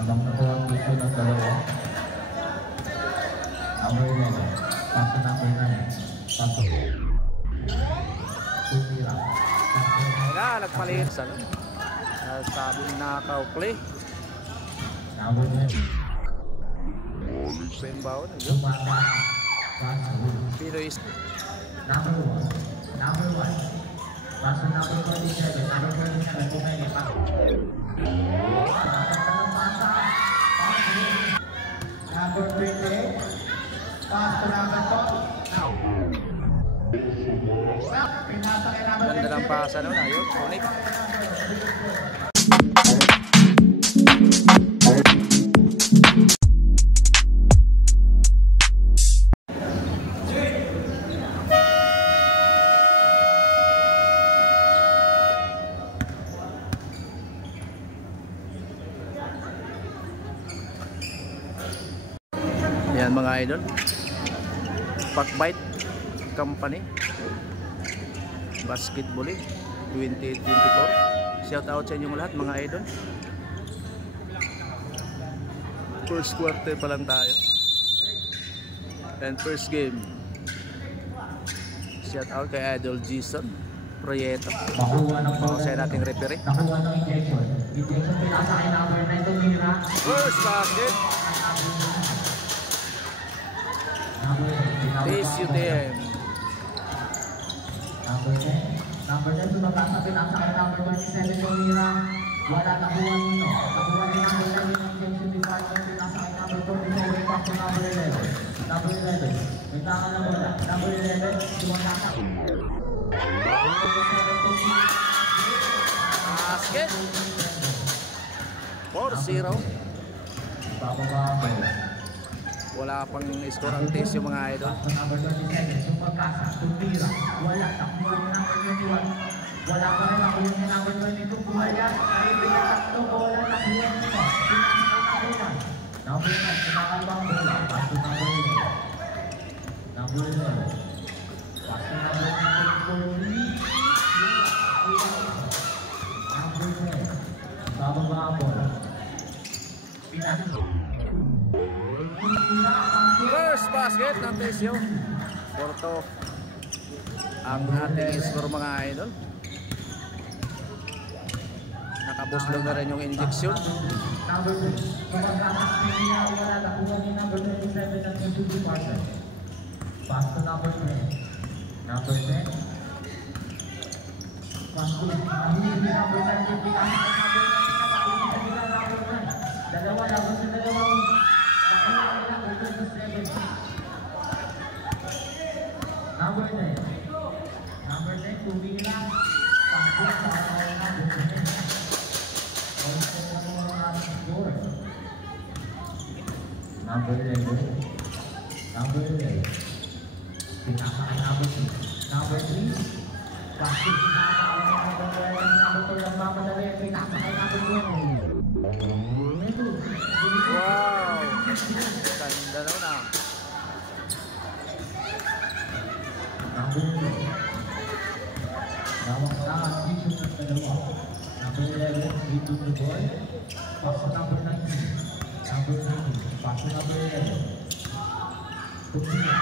Habang nakuha ang piso ng dalawa. Number 11. Paso number 9. Paso. Tumira. Wala, nagpalit sa sabi nakaka-play. Number 9. Pembaw na yun. Sumata. Paso. Pero is Number 1. Number 1. Paso number 27. Number 27. Pumili pa. Number 20. Paso number 2. ganda ng pasa nun. Ayun, unik. Yan mga idol, Pakbite Company Basketball 2024. Shout out sa inyong lahat mga idol. First quarter pa lang tayo and first game. Shout out kay Idol Jason Proyecto. Makuha ng ball. Sa nating referee. Nakuha ng injection. Injection pinasa kay number 9 tumira. First basket. TSUTM. Number 10 sumabasa pinasa kay number 27 tumira. Wala nakuha nino. Nakuha ni number 11 ng injection department pinasa kay number 47 pa sa number 11. Number 11. May taka na bola. Number 11 sumabasa. Basket 4-0. Wala pang score ang test yung mga idol. Number 27 sumabasa. Tumira. Wala. Nakuha ni number 21. Wala pa rin ako yung number 22. Pumayag. Naibigay tatlo. Wala. Nakuha nito. Pinasa number 9. Kumakalbang bola. Paso number 11. Number 11. Paso number 22. Number 10. Bababa ang bola. Pinasa. First basket ng Tesio. Porto ang ating score mga idol. Nakaboost lang na rin yung injection. Number 2. Kumagakas niya wala. Nakuha ni number 27 at 22 partner. Pass to number 10. Number 10. Pass to number 10. Number 10. Pinasa kay number 9. Nakapili sa nila number 9. Dalawa laban sa dalawang. Nakuha ni number 27. Number 10. Number 10. Tumira. Pass to number 10. Number 11. Number 11. Pinasa kay number 2. Number 3. Plastic pinasa kay number 11. Number 2 ang mamadali. Pinasa kay number 2. Wow! Ganda na na. Number 2. Nawak na ang vision ng dalawa. Number 11. Read to the ball. Pass number 19. Number 19. Pass number 11. Tumira.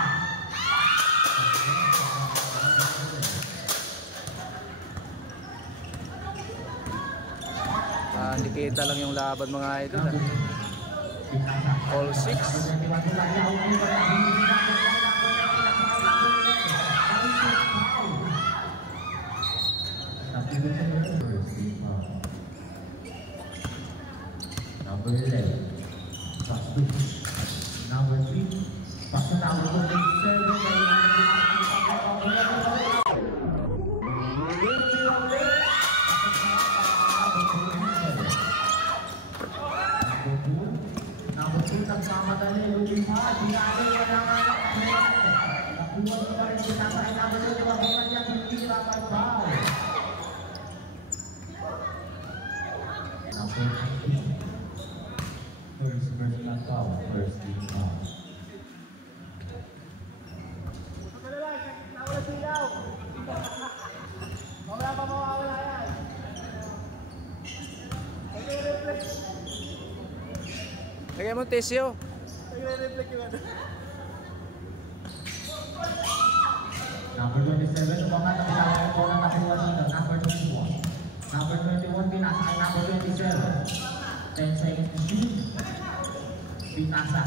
Nakikita lang yung laban mga idol. All 6. Number 11. Number 3. Pass number 27. Number 2 nagmamadali. Lumipad. Dinali. Wala nga nakuha nila rin sinasa kay number 2. Nakuha niya. Tumira. Pagbaw. Number 19. First personal foul. First team foul. Lagay mo tissue. Nagre-reflect yung ano. Number 27, umangat ang bitawan ng bola nakuha dito. Number 21. Number 21, pinasa kay number 27. 10 seconds to shoot. Pinasa.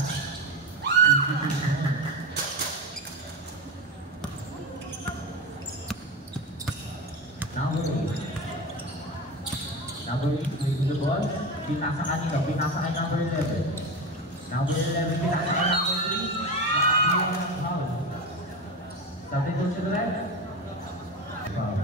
Number 8. Number 8, with the ball. Pinasa kanina, pinasa kay number 11. Number 11, pinasa kay number 3. Nakakuha ng foul. Sabi ko si Red. Foul.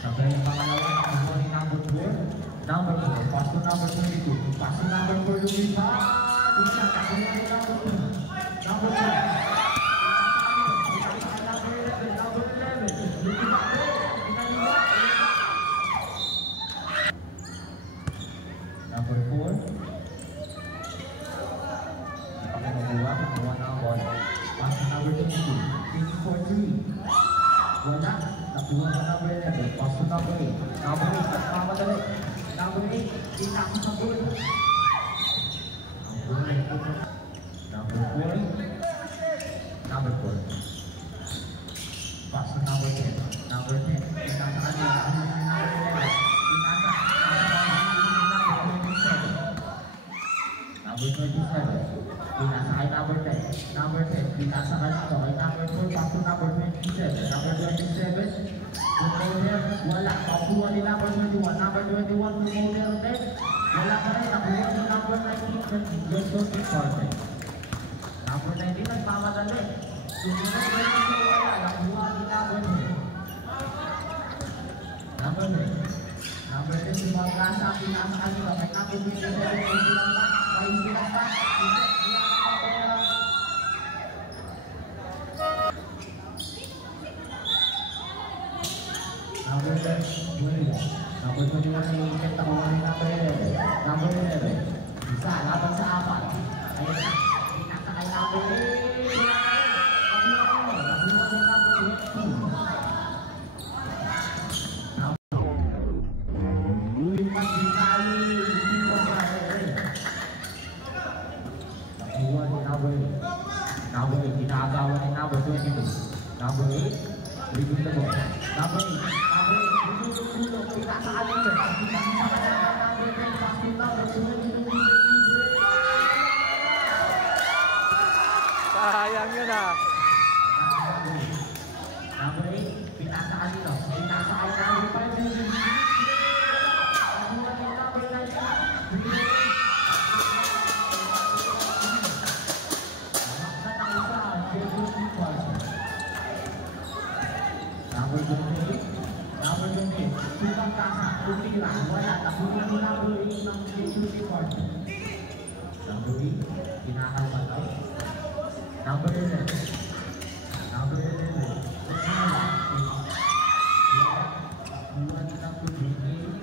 Sabay ang pangalawa, nakuha ni number 4. Number 4, pass to number 22. Pass to number 4, Luisa. Luisa, nakuha ni number 2. Number 5. Number 4. Nakuha na ang ball. Pass to number 22. Pinning for 3. Wala. Nakuha na number 11. Pass to number 8. Number 8. At mamadali. Number 8. Pinaka sa goal. Number 4. Number 4. Pass to number 10. Number 10. Pinaka kanina. Number 11. Pinaka. Number 27. Pinasa kay number 10. Number 10. Pinasa kay number 4. Pass to number 27. Number 27. Promoter. Wala. Nakuha ni number 21. Number 21. Promoter ulit. Wala ka rin. Nakuha ni number 19. Just don't be sorted. Number 19. Nagmamadali. Sumunod na yung wala. Nakuha ni number 10. Number 10. Number 10. Pinasa kanina. Kay number 27. Ay, sinapa. Number 21. Number 21 ay iikit ako ng number 11. Number 11. Isa, laban sa 4. Ayun na. Pinasa kay number 8. Number 8, ginagawa ni number 22. Number 8, rebound the ball. Number 8, rebound, pinasa ka nito. Pinasa ka na number 10, pass to number 22. Sayang yun ah. Number 8, pinasa ka nito. Pinasa ka number 5. Number 28, number 28, Subang Kasa, Utira, wala, nakuha ni number 8 ng security partner. Number 8, kinakalpan daw. Number 11, number 11, nakuha ni number 28,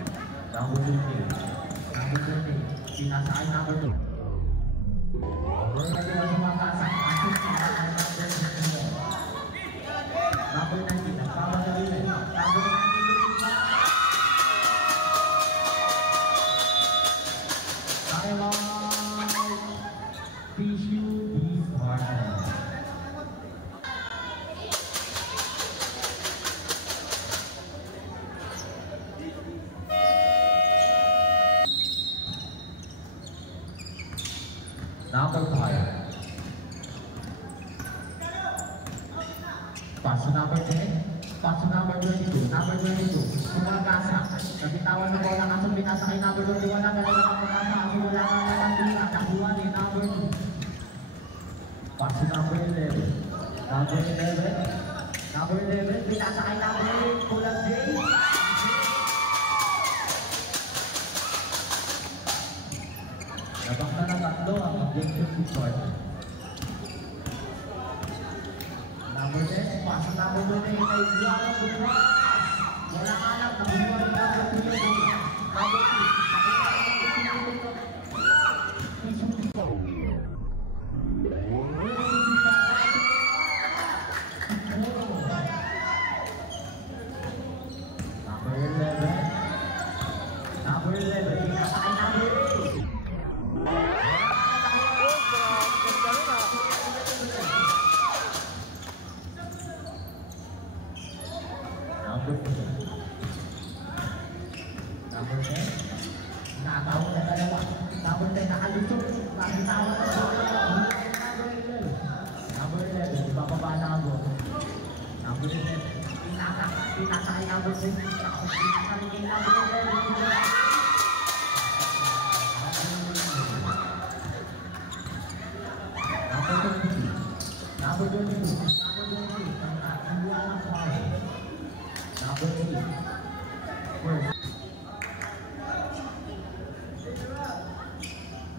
number 28, number 28, pinasaan number 2. Subang Kasa, asik pinasaan number 2. Number 19, nagpamadali rin. Number 19, highlight, tissue, beef partner. Number 5. Pass to number 10, pass to number 22, number 22, Subang Kasa, nabitawan ng bola kaso binasa kay number 21, ang galing ng Kasa, ako wala nga naman tira, nakuha ni number 2. Pass to number 11, number 11, binasa kay number 8, Kulang J. Nabakta na tatlo ang objective report. Number 10, pass to number 28, kay Diana Bukas. Wala ka lang, nakuha ni number 2. Number 2,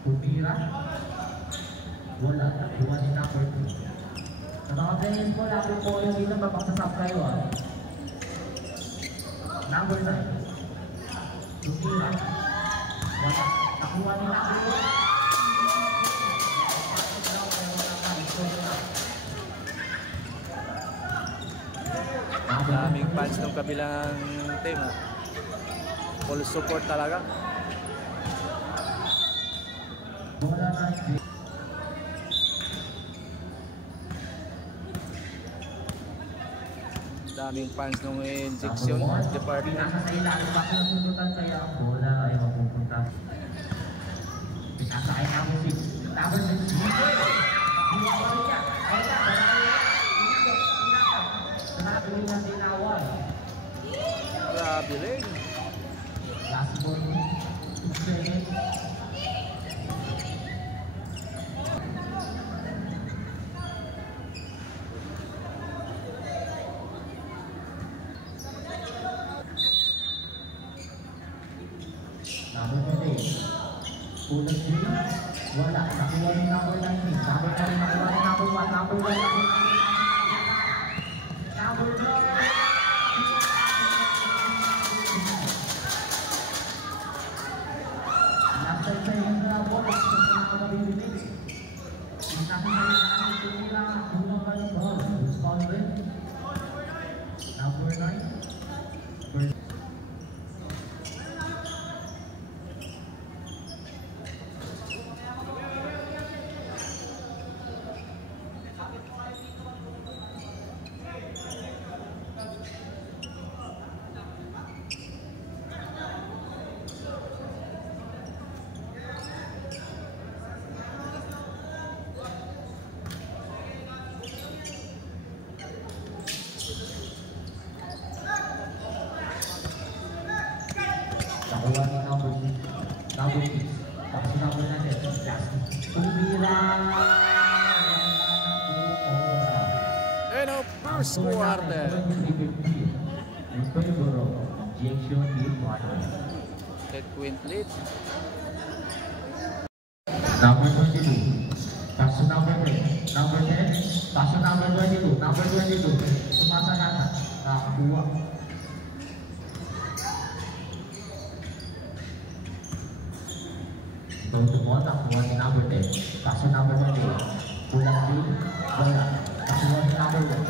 Pumira. Wala. Buwan ni number 2. Sa mga players po, lalo po yung dito mapagsasap kayo Number 9. Pumira. Wala. Nakuha ni number 1. Daming fans ng kabilang team. Full support talaga. Wala na. Daming fans ng injection department. Nasa sa ilalim pa kung sundutan kaya ang bola ay mapupunta. Pinasakay na mo si number 6. Nakuha pa rin niya. Nakatuloy na tinawan. Grabe rin. Last ball. 2 seconds. Number 8. Pulang green. Wala. Nakuha ni number 19. Number 9. Nakuha ni number 1. Number 1. Number 9. Nasa isa yung nabot. Nasa nakabibigay. Nasa yung number 9. Nakuha ni number 6. Tapos number natin. Tumira. And of first quarter. In favor of injection department. Ted Quint lead. Number 22. Pass to number 10. Number 10. Pass to number 22. Number 22. Sumasa nasa. Nakakuha. Untuk ball, nakuha ni number 10. Pass to number 28. Pulang green. Wala. Nakuha ni number 1.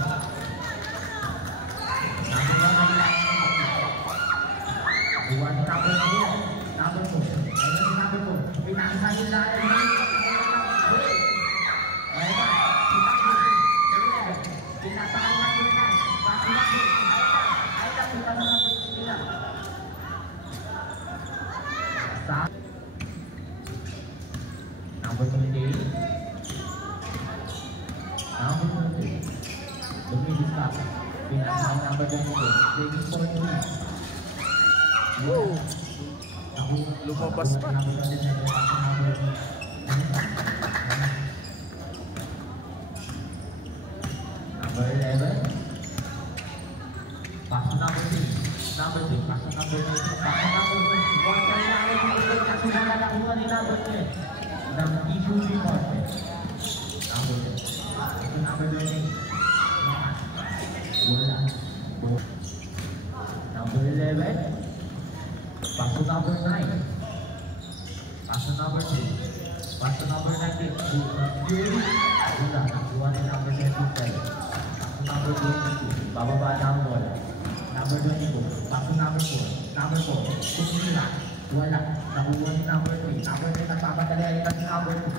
Nakuha ni number 2. Number 4. Ayun si number 4. Pinakisa nila. Pinasakay na nila. Pass na nila. Ay, nakita na sa page nila. Number 28. Number 28. Lumilis ka. Pinasakay number 28. Taking for 3. Woo! Lumabas pa. Number 11. Pass to number 6. Number 6. Pass to number 6. Pass to number 6. One time na kasi wala nakuha ni number 10. Ng issue department. Number 10. Ito number 20. Wala. Number 11. Pass to number 9. Pass to number 2. Pass to number 19. Wala. Nakuha ni number 27. Number 22. Bababa na ang bola. Number 22. Pass to number 4. Number 4. Tumira. Wala. Nakuha ni number 3. Number 3. Nagpapadali ay si number 2.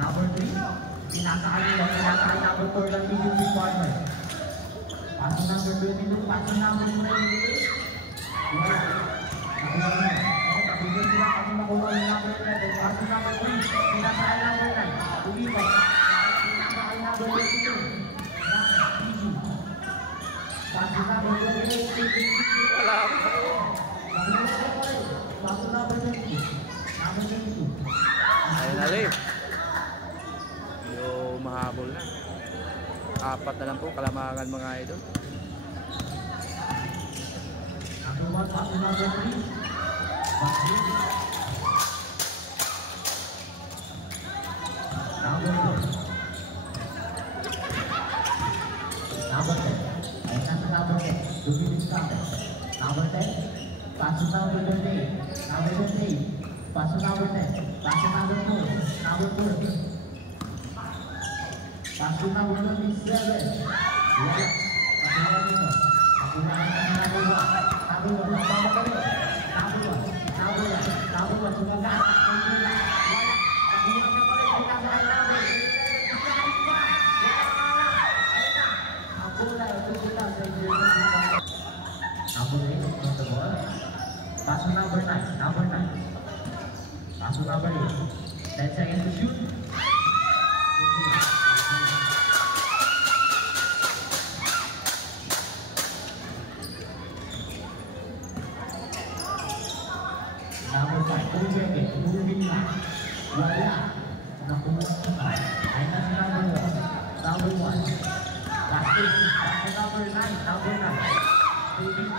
Number 3. Pinasakay nila. Pinasakay number 4 ng issue department. Pass to number 22. Pass to number 28. Wala. Nakuha niya. Kapigyan sila kasi makuha ni number 11. Pass to number 3. Pinasakay number 9. Tulipan. Pinasakay number 22. Pass to number 28. 4 na lang po kalamangan mga idol. Number 1, pass number 3. Number 10. Ayun na sa number 10. Lumilis number. Number 10. Pass to number 28. Number 28. Pass to number 10. Pass to number 4. Number 4. Pass to number 27. Wala. Pakuha nito. Pakuha nito sa number 1. Number 1. Number 1. Number 1. Number 1. Sumaga. Wala. Pakuha niya pa rin. Pinasakay number. Pinasakay pa. Pakuha. Pakuha sa inyo. Number 8. On the ball. Pass to number 9. Number 9. Pass to number 8. 10 seconds to shoot. Number 5, moving line. Wala. Nakuha sa ay na si number 1. Number 1. Last 8. Last number 9. Number 9. Moving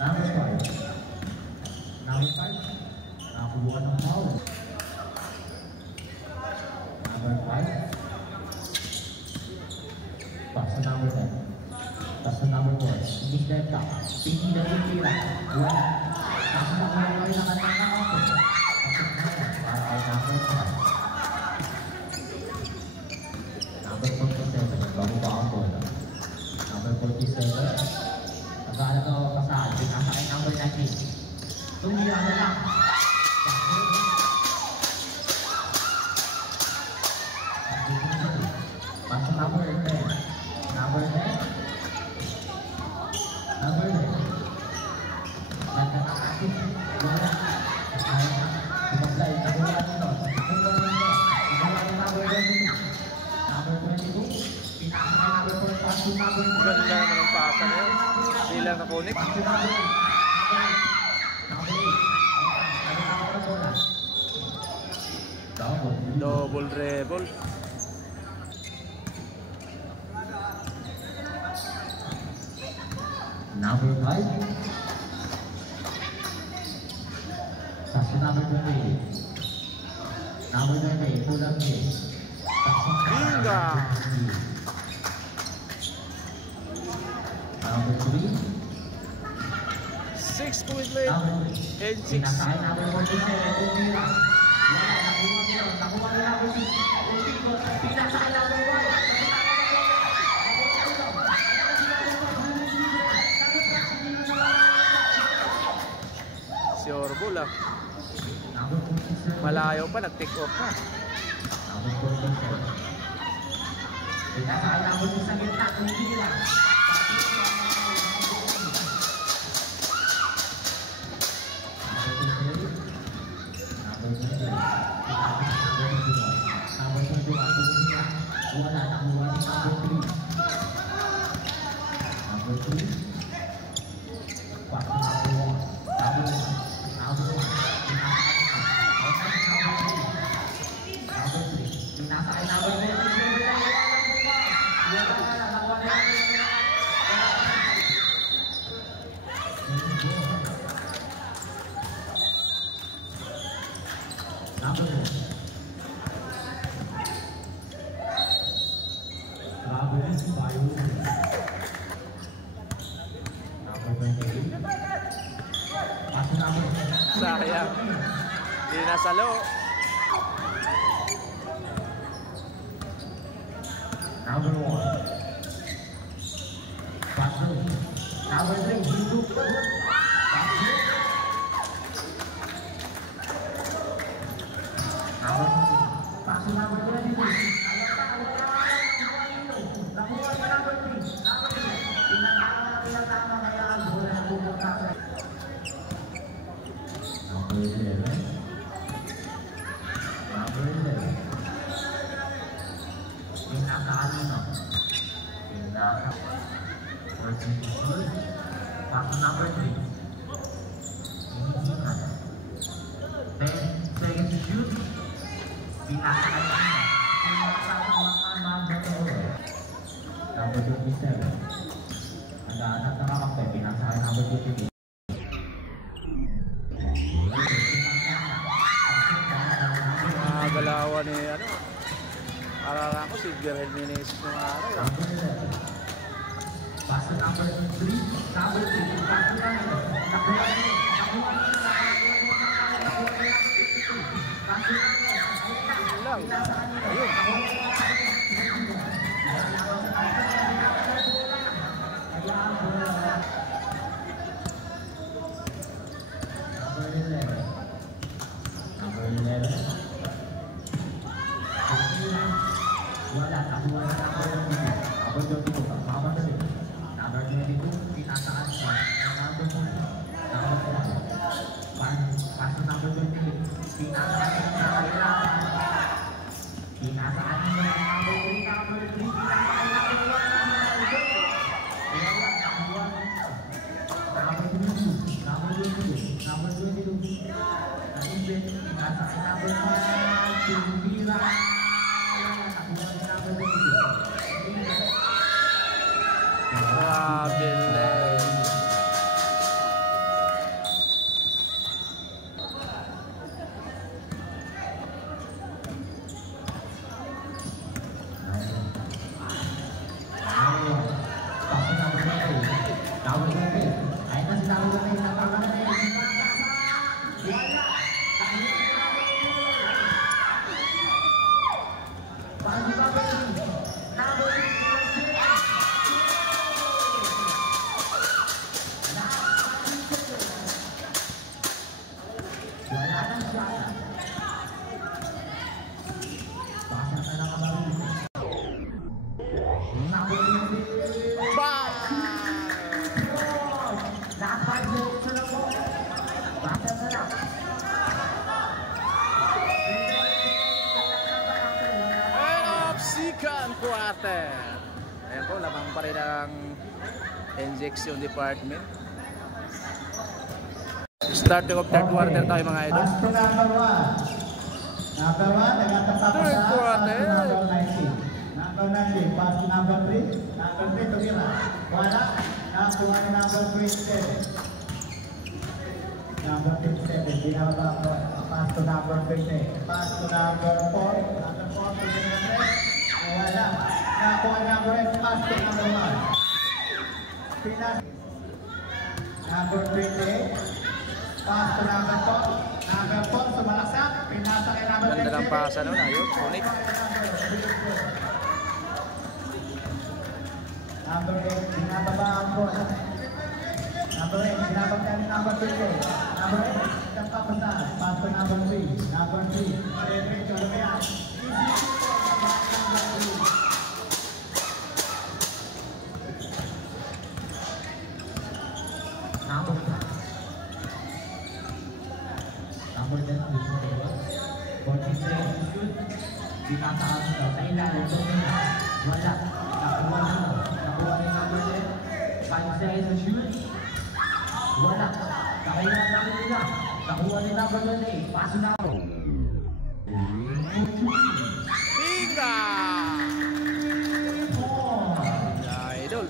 Number 5. Number 5. Nakakuha ng foul. Number 5. Pass to number 10. Pass to number 4. Miss that top. Pinky na yung tira. Wala. Nakakuha na rin ang kanyang nakapot. Para kay number 5. Number 47. Bago ba ang bola? Number 47. Nagkaalat ako kasaan, pinasakay number 19. Tumira na lang. Pasok number 10. Number 10. Number 10. Ganda ng atin. Wala. Tumablay. Nagulat nito. Nagulat ng number 22. Number 22. Pinasakay number 4. Pasok number 4. Ganda naman ang pasa na yun. Hindi lang nakunik. Double rebel. Number 5. Pass number 28. Number 28. Pull up here. Binga! Number 3. 6 points late. Number 3. And 6. Pinasakay number 47. Tumira. Wala. Nakuha nila. Nakuha nila number 6. Pinasakay number 1. Si Orbo lang. Number 47. Malayo pa, nag-take off na. Number 47. Pinasakay number 6 sa gitna. Tumira. Wala na kuha ni number 3. Waktu number 1. Number 3. Pinasakay number 3. Number 4. Sayang. Hindi nasalo. Number 1. Pasok. Number 3. Hidup. Pasok number 23. Number 11. Pinasa. Pass number 3. Hinihingan. 10 seconds to shoot. Pinasa ka na. Pinasa ka mga number 27. Nag-aanap na kamakta. Pinasa ka number 28. Galawan ni ano, alala ko si Gerald Meneses ng araw. Pass number 3, number 2, pass lang. Ayun. Number 11. Wala, nakuha na number 22. Number 22, pinasaan siya. Number 4. Pass to number 28. Pinasaan siya. Pinasaan niya. Number 3, number 3. Pinasaan number 1. Number 22. Number 22. Naibit. Pinasaan number 5. Tumbira. Grabe lang. Second quarter. Ayan po, lamang pa rin ang injection department. Starting of third quarter tayo mga idol. Pass to number 1. Number 1, nagtatapos Third sa quarter. number 19. Number 19, pass to number 3. Number 3, tumira. Wala. Nakuha ni number 27. Number 27, binaba ko. Pass to number 20. Pass to number 4. Number 4, tumira. Wala. Nakuha number 8. Pass to number 1. Pinas. Number 28. Pass to number 4. Number 4, sumalaksak. Pinasa kay number 27. Ganda ng pasa nun, ayun, ulit. Number 8, binababa ang ball. Number 8, binababa ni number 20. Number 8, nagpapasan. Pass to number 3. Number 3, diretso lumiyan. Number 10, 47 shoot. Pinasaan siya sa ilalim. Wala. Nakuha ni number 10. 5 seconds to shoot. Wala. Kakayahan namin nila. Nakuha ni number 28. Paso na ako. Pinga! Idol.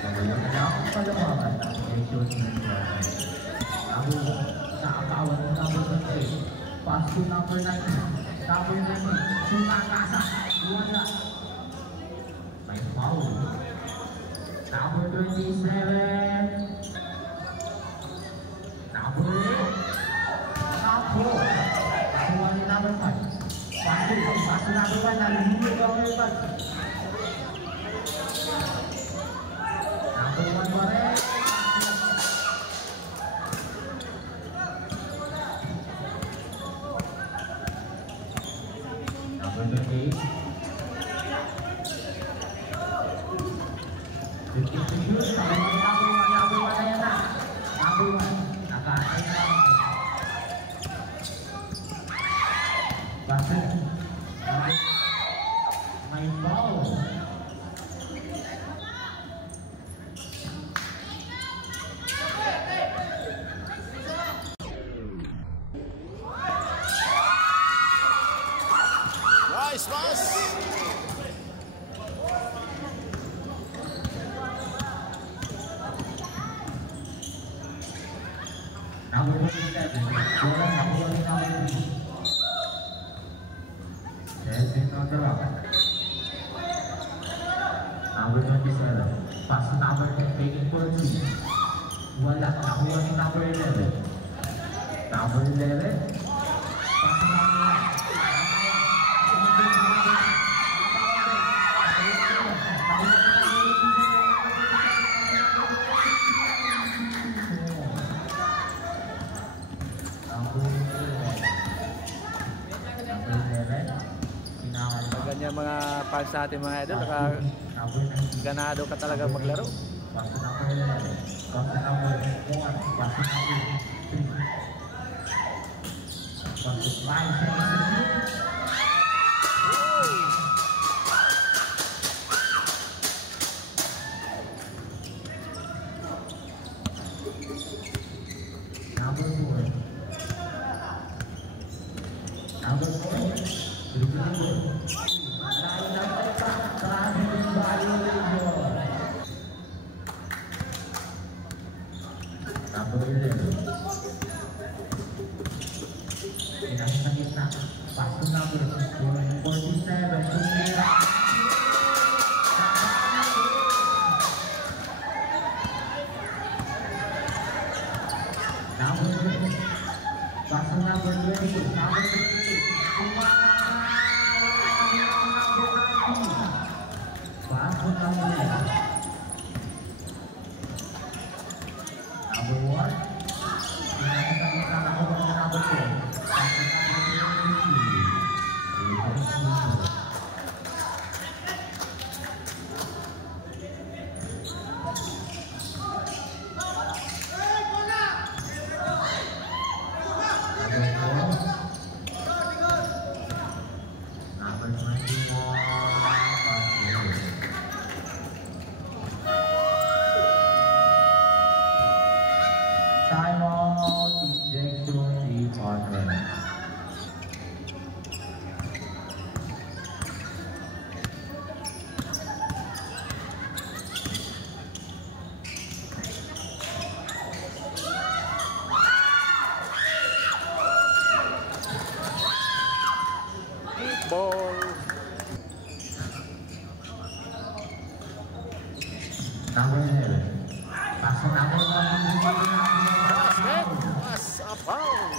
Kakayahan na ako palawakan. Nakakawan ng number 28. Pass to number 19. Number 19. Sumakasa. Wala. May foul. Number 27. Number 8. Tapo. Nakuha ni number 5. Pass to number 1. Nalihimig ako yung bag. Number 1 pa rin. Number 28. 50 to shoot. Number 1 na yan na. Number 1. Nakain na. Basta. May foul. Christmas! Number 27, bola nakuha ni number 3. Delvin Nagarang. Number 27, pass to number 10, taking for 2. Wala, nakuha ni number 11. Number 11, pass to number 1. Ganyan mga fans natin mga idol, ganado ka talaga maglaro. Ball. Number 11. Pass to number 1. Basket. Pass a foul.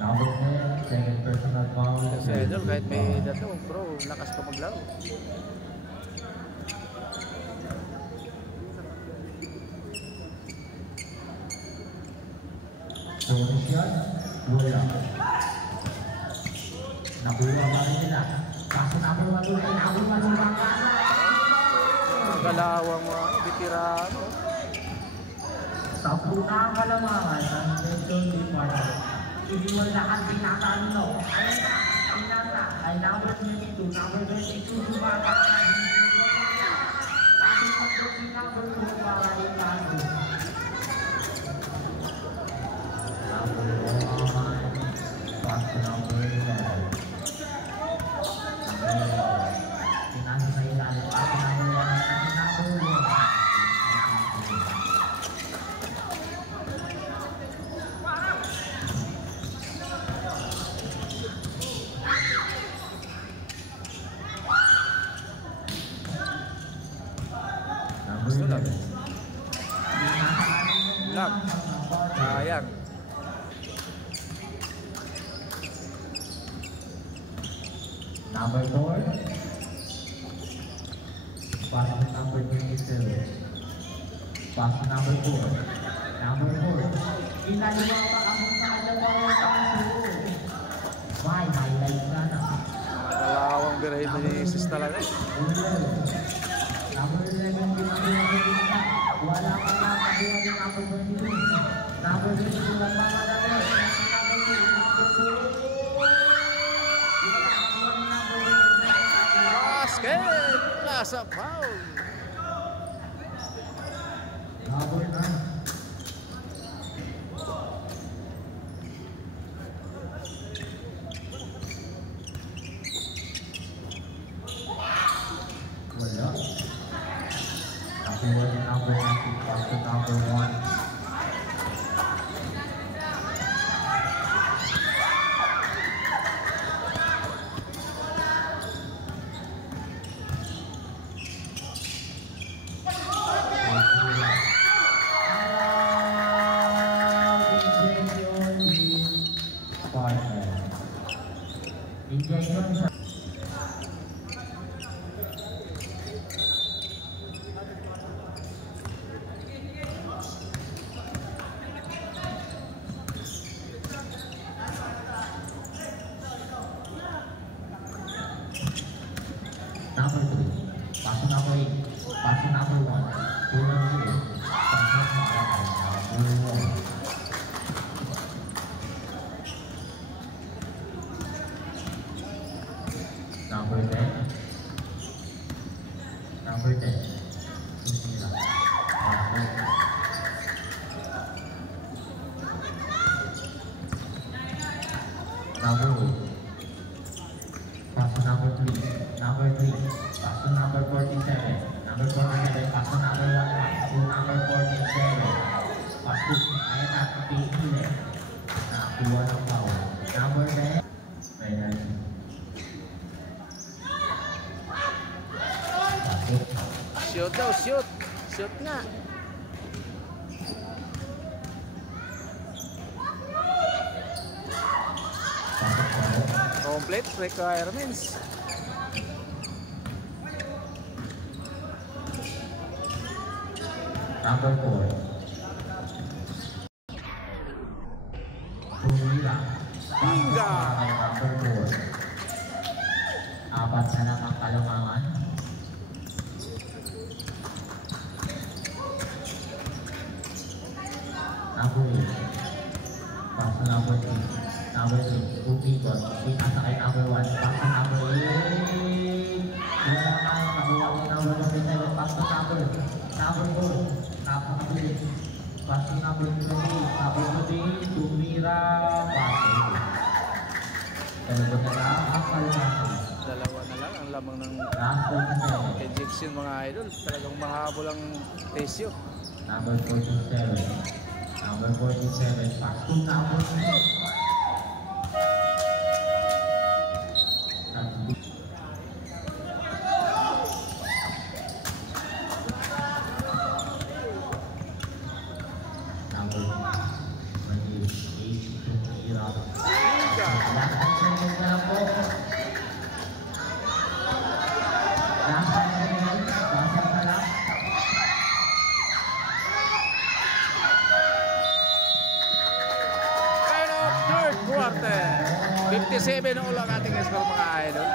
Number 10. Second personal foul. Kasi idol, kahit may dato, bro, lakas ka maglaro. Bonus shot. Wala. Nakuha pa rin nila. Pass to number 1. Number 1 sa bangkana. Galawang veterano. Sa punang kalamangan ng Central Department, iniwalakan pinakano. Ayun na, pinaka, ay number 22, number 22, sumabaka. Lagi pag-doon number 2 para ipano. Number 1, pass to number 11. Pinasa sa ilalim, pass to number 1, number 1. Gusto lang. Lang. Sayang. Number 4. Pass to number 27. Pass to number 4. Number 4. Inaliwa pa ang sa dalawang paso. May highlight na na. Dalawang birahin-birahin talaga. Number 11, wala pa lang nakuha ng number 22. Number 22, wala pa lang Basket! Nasa foul! Number 9. bigay yun sa number 3, pass number 8, pass number 1, kulang 0, pass number 1. Number 10, number 10, Sunila, number 8, pass number 3, number 3, pass number 47, number 47, pass number 1, to number 47, pass to, ayan na, kapili, nakakuha ng power, number 10, penalty. Shoot daw, shoot. Shoot nga. Complete requirements. Number 4. Pumila. Hinga. Number 4. Apat na lang ang kalumangan. Number 8. Pass to number 3. Number 3. 2 people. Pinasa kay number 1. Pass to number 8. Wala na kayo. Nakuha ko number 27. Pass to number 4. Napakabilis. Pass to number 3. Number 3. Tumira. Pass. Talaga na lang ang kalumangan. Dalawa na lang ang lamang ng Last point na sa'yo. ejection mga idol. Talagang mahabol ang Tesio. Number 47. Number 47. Pass to number 6. Number 28. Tumira. Last seconds na lang po. Last seconds. Basa na lang. End of third quarter. 57 na ulang ating score mga idol.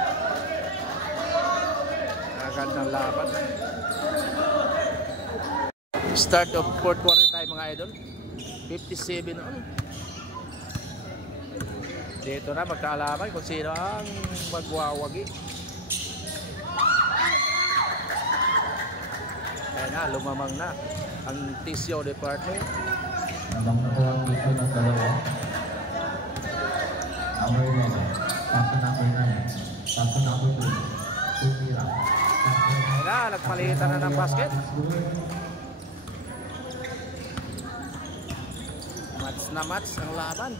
Magandang laban. Start of fourth quarter tayo mga idol. 57 na ulang. Dito na magkaalaman kung sino ang magwawagi. Ayan na, lumamang na ang Tesio Department. Habang nakuha ang dito ng dalawa. Number 11. Pass to number 9. Pass to number 2. Tumira. Ayan na, nagpalitan na ng basket. Match na match ang laban.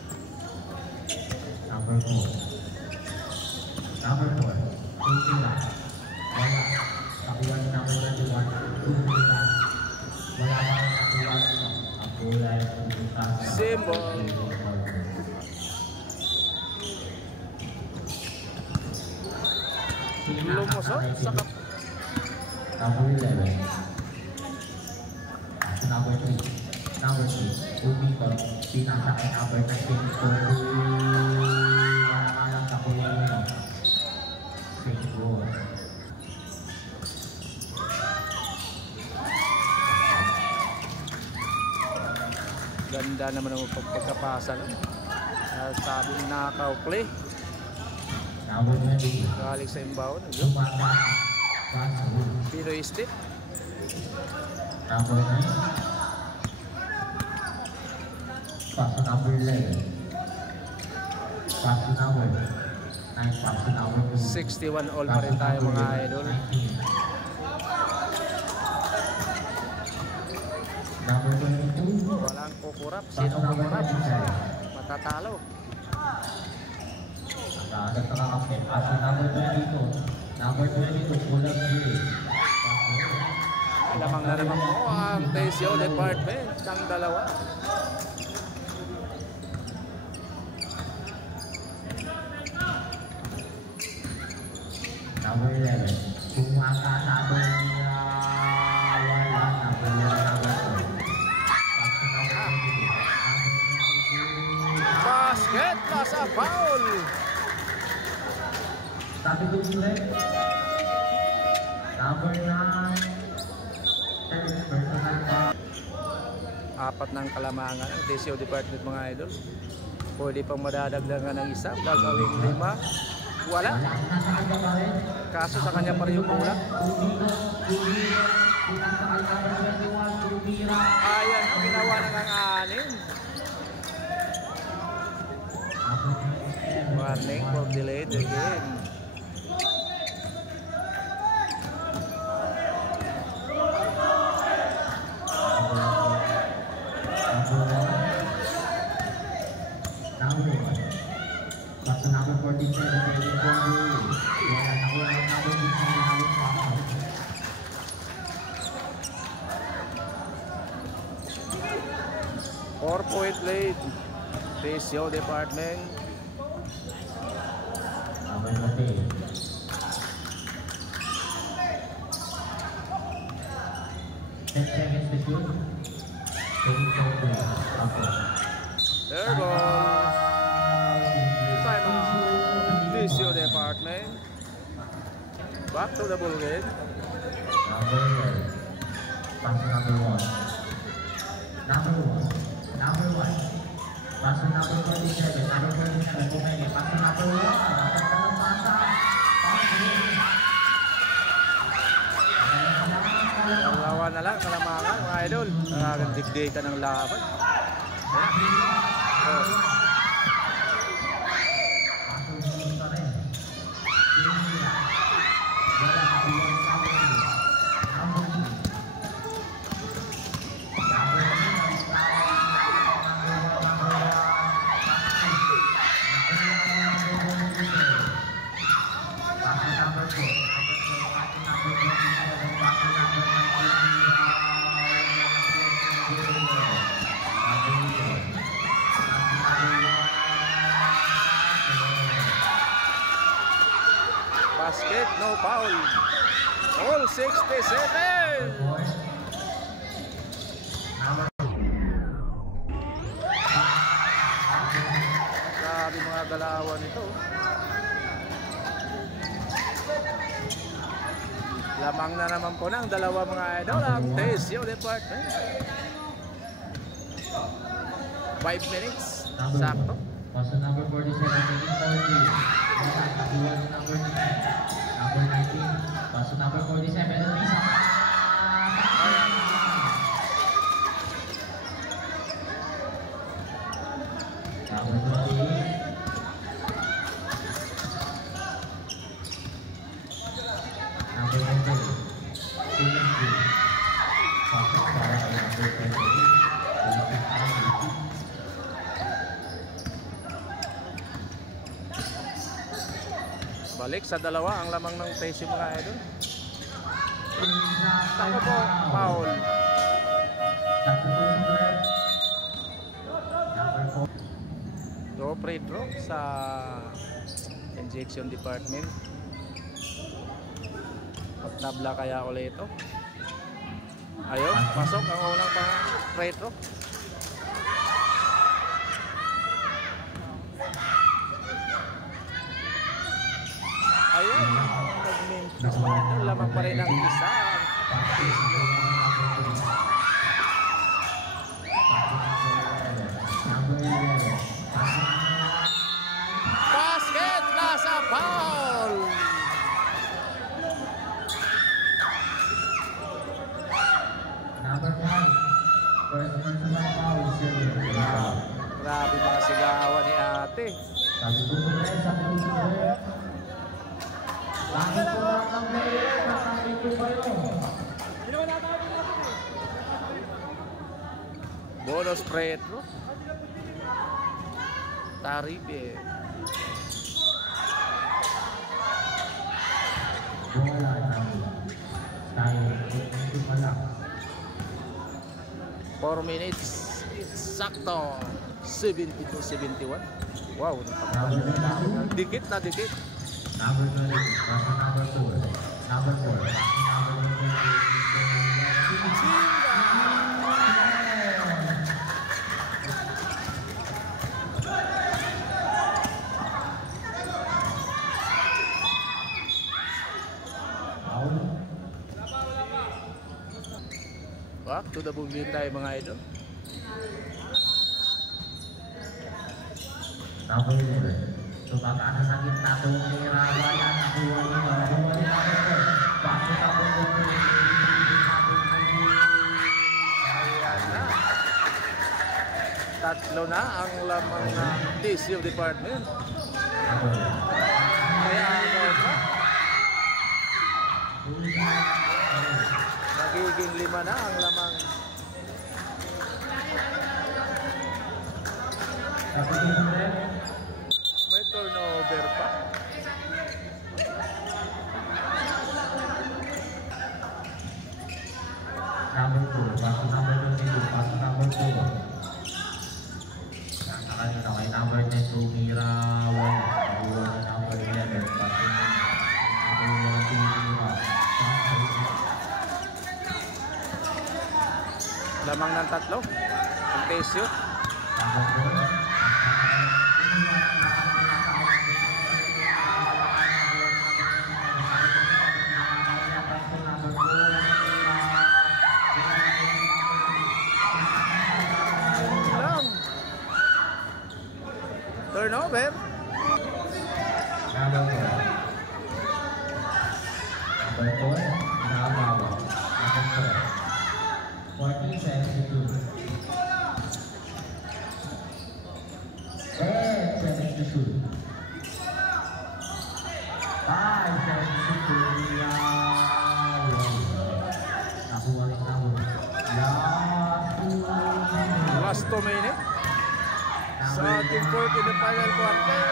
Number 4. Number 4. Tumira. Wala. Nakuha ni number 21. Tumira. Wala pa rin nakuha. Ang kulay. Symbol. Lumusot sa kap. Number 11. Number 3. Number 3. Umikot. Pinasa kay number 19. Wala ka lang sa kulay. Symbol. Ganda naman ang pagkapasa. Sabing knockout play. Number 20. Galing sa inbound. Lumata. Passport. Pinoy step. Number 9. Pass to number 11. Pass to number 9. Pass to number 2. 61 all pa rin tayo mga idol. 19. Number 22. Walang kukurap. Sino kukurap? Matatalo. Nakaagad na kakapit. Pass to number 22. Number 22. Kulang 0. Lamang na naman po ang Tesio Department ng dalawa. Number 11. Kumakasado niya. Wala. Number 11. Basket nasa foul. Sabi ko ulit. Number 9. Apat ng kalamangan ang TCO department mga idol. Pwede pang madadagdagan ng isa, gagawing 5. Wala. Kaso sa kanya pa rin yung kulang. Ayan ang ginawa ng ang 6. Warning for delayed again. Basta number 47, pwede po wala na ko lang ako dito sa halos pa. 4-point lead. TCO department. Number 10. 10 seconds to shoot. 24. Okay. There goes. Time out. TCO department. Back to the ball game. Number 11. Pass to number 1. Number 1. Number 1. Pass to number 47. Number 47. Pumili. Pass to number 1. Dapat ka ng pasa. Dalawa na lang kalamangan mga idol. Nakagandigday ka ng laban. Basket, no foul. All 67. Grabe mga galawan ito. Lamang na naman po ng dalawa mga idol ang TCO department. 5 minutes. Sakto. Pass to number 47, taking 40. Number 19. Number 19. Pass to number 47, at isa. Number 20. Number 20. Pass to number 20. Balik sa dalawa ang lamang ng TCO mga idol. Tako po, foul. No free throw sa injection department. Pagtabla kaya ulit ito. Ayun, pasok ang unang pang free throw. Ayun, nag-mintos mga ito. Lamang pa rin ang isa. Basket nasa foul. Number 5. First personal foul. Grabe mga sigawan ni ate. Sabi ko po rin, sabi ko po rin. Sabi ko ang player, sabi ko ba yun? Bonus free throw. Taribe. Wala namin. Tayo, ito pala. 4 minutes. Sakto. 72-71. Wow. Dikit na dikit. Number 22, pass to number 4. Number 4, pass to number 22. Back to the movement tayo mga idol. Number 4. Tumaka sa gitna itong Rawayan. Nakuha niyo. Nakuha niyo number 4. Back to number 4. Ayan na. Tatlo na ang lamang ng TCO department. Kaya agaw pa. Magiging 5 na ang lamang. May turnover pa. Number 4, pass to number 22, pass to number 4. Nasa kanina kay number 10, Tumira. Nakuha ni number 11, pass to number 2. Lamang ng tatlo. Ang TCO. Turnover. Number 4. Number 4, Nagawa. Number 4. 14-72. 10-72. 5-72. Nakuha rin nakuha. Last 2 minutes. Sa ating fourth in the final quarter.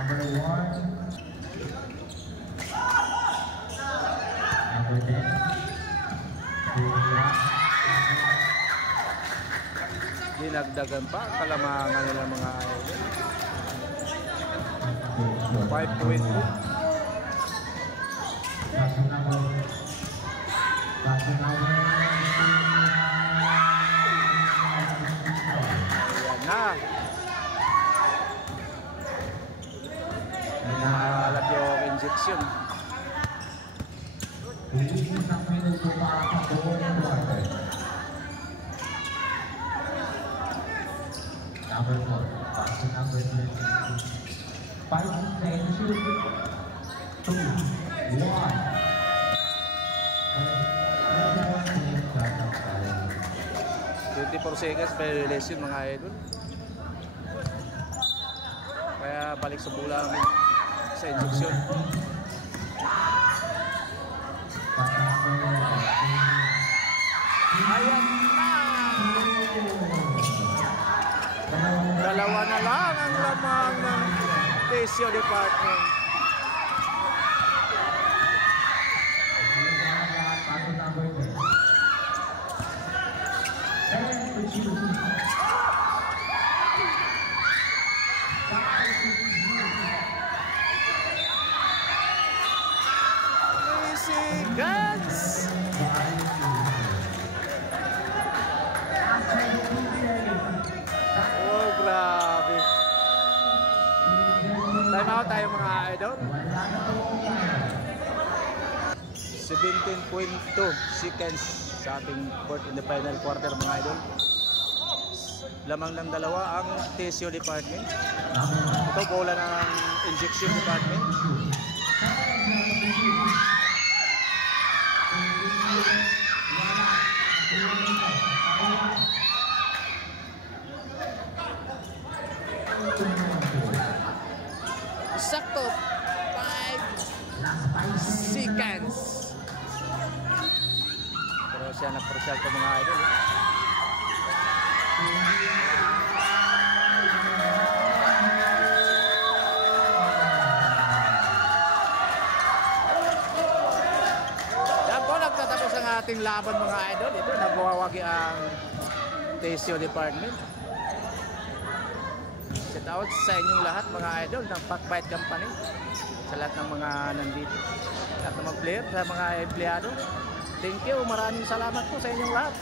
Number 1. Number 10. Dinagdagan pa ang kalamangan nila mga idol. 5-20. Ayan na. Nahalat yung injection. Isang minuto para sa buong quarter. Number 4, pass to number 22. 5-10, 2, 1. 24 seconds per release yun mga idol. Kaya balik sa bola sa injection. Ayan na! Dalawa na lang ang lamang ng TCO department. Guns! Oh, grabe. Time out tayo mga idol. 17.2 seconds sa ating fourth in the final quarter mga idol. Lamang ng dalawa ang TCO department. Ito bola ng injection department. Sakto 5 seconds. Pero siya nag-partial ko mga idol. Yan po, nagtatapos ang ating laban mga idol. Ito, nagwawagi ang TCO Department. Shout out sa inyong lahat mga idol ng Packbite Company, sa lahat ng mga nandito, lahat ng mga player, sa mga empleyado. Thank you, maraming salamat po sa inyong lahat.